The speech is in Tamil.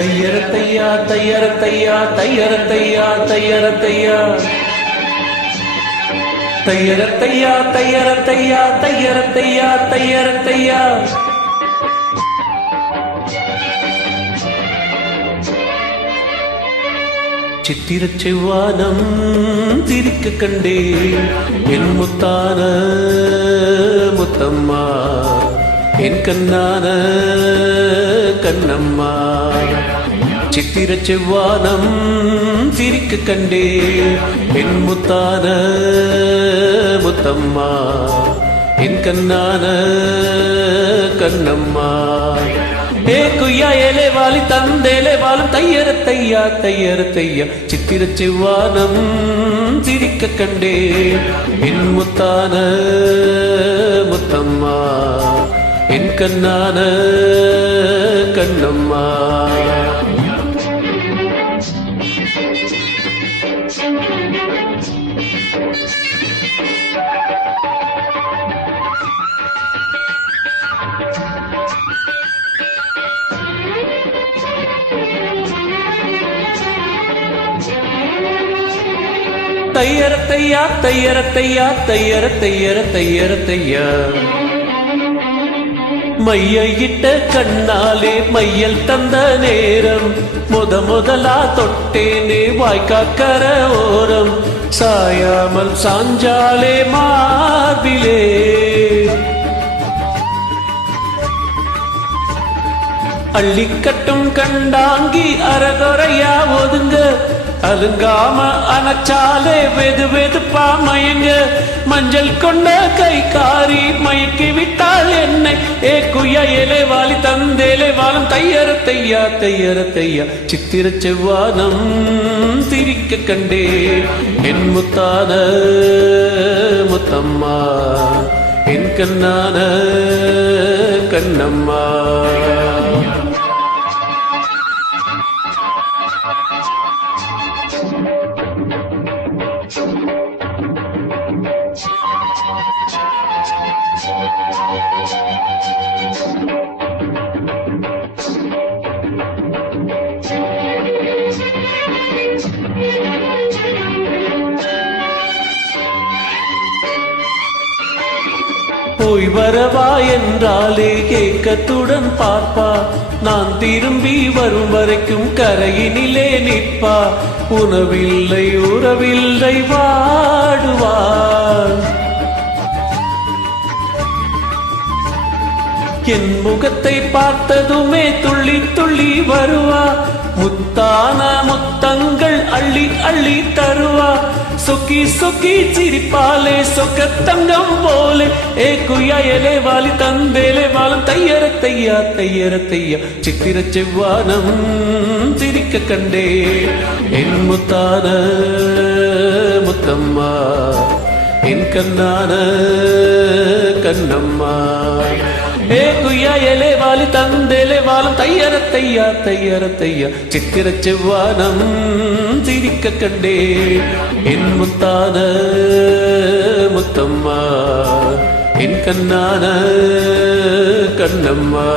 தையரத்தையா தையரத்தையா தையரத்தையா தையரத்தையா தையரத்தையா தையரத்தையா தையரத்தையா தையரத்தையா சித்திரச் செவ்வானம் திரிக்க கண்டே என் முத்தான முத்தம்மா என் கண்ணான கண்ணம்மா சித்திரச் செவ்வானம் திரிக்க கண்டே என் முத்தான முத்தம்மா என் கண்ணான கண்ணம்மா ஏ குய்யா ஏலே வாலி தந்தேலே வாழும் தையரத்தையா தையரத்தையா சித்திரச் செவ்வானம் சிரிக்க கண்டே என் முத்தான முத்தம்மா என் கண்ணான கண்ணம்மா தையரத்தையா தையரத்தையா தையரத்தையர தையரத்தையா மையிட்ட கண்ணாலே மையல் தந்த நேரம் முதலா தொட்டேனே வாய்க்காக்கர ஓரம் சாயாமல் சாஞ்சாலே மார்பிலே அள்ளிக்கட்டும் கண்டாங்கி அறகுறையா ஒதுங்க அலுங்காம அனச்சாலே வெது வெதுப்பா மயங்க மஞ்சள் கொண்ட கை காரி மயக்கி விட்டாள் என்னை ஏ குய்யா ஏலே வாலி தந்தேலே வாழும் தையரத்தையா தையரத்தையா சித்திரச் செவ்வானம் திரிக்க கண்டே என் முத்தான முத்தம்மா என் கண்ணான கண்ணம்மா போய் வரவா என்றாலே ஏக்கத்துடன் பார்ப்பா நான் திரும்பி வரும் வரைக்கும் கரையினிலே நிற்பா உணவில்லை உறவில்லை வாடுவார் என் முகத்தை பார்த்ததுமே துள்ளி துள்ளி வருவா முத்தான முத்தங்கள் அள்ளி அள்ளி தருவா சொக்கி சொக்கி சிரிப்பாலே சொக்கத்தங்கம் போலே ஏ குய்யா ஏலே வாலி தந்தேலே வாழும் தையரத்தையா தையரத்தையா சித்திரச் செவ்வானம் சிரிக்க கண்டே என் முத்தான முத்தம்மா என் கண்ணான கண்ணம்மா ஏ குய்யா ஏலே வாலி தந்தேலே வாழும் தையரத்தையா தையரத்தையா சித்திரச் செவ்வானம் சிரிக்க கண்டே என் முத்தான முத்தம்மா என் கண்ணான கண்ணம்மா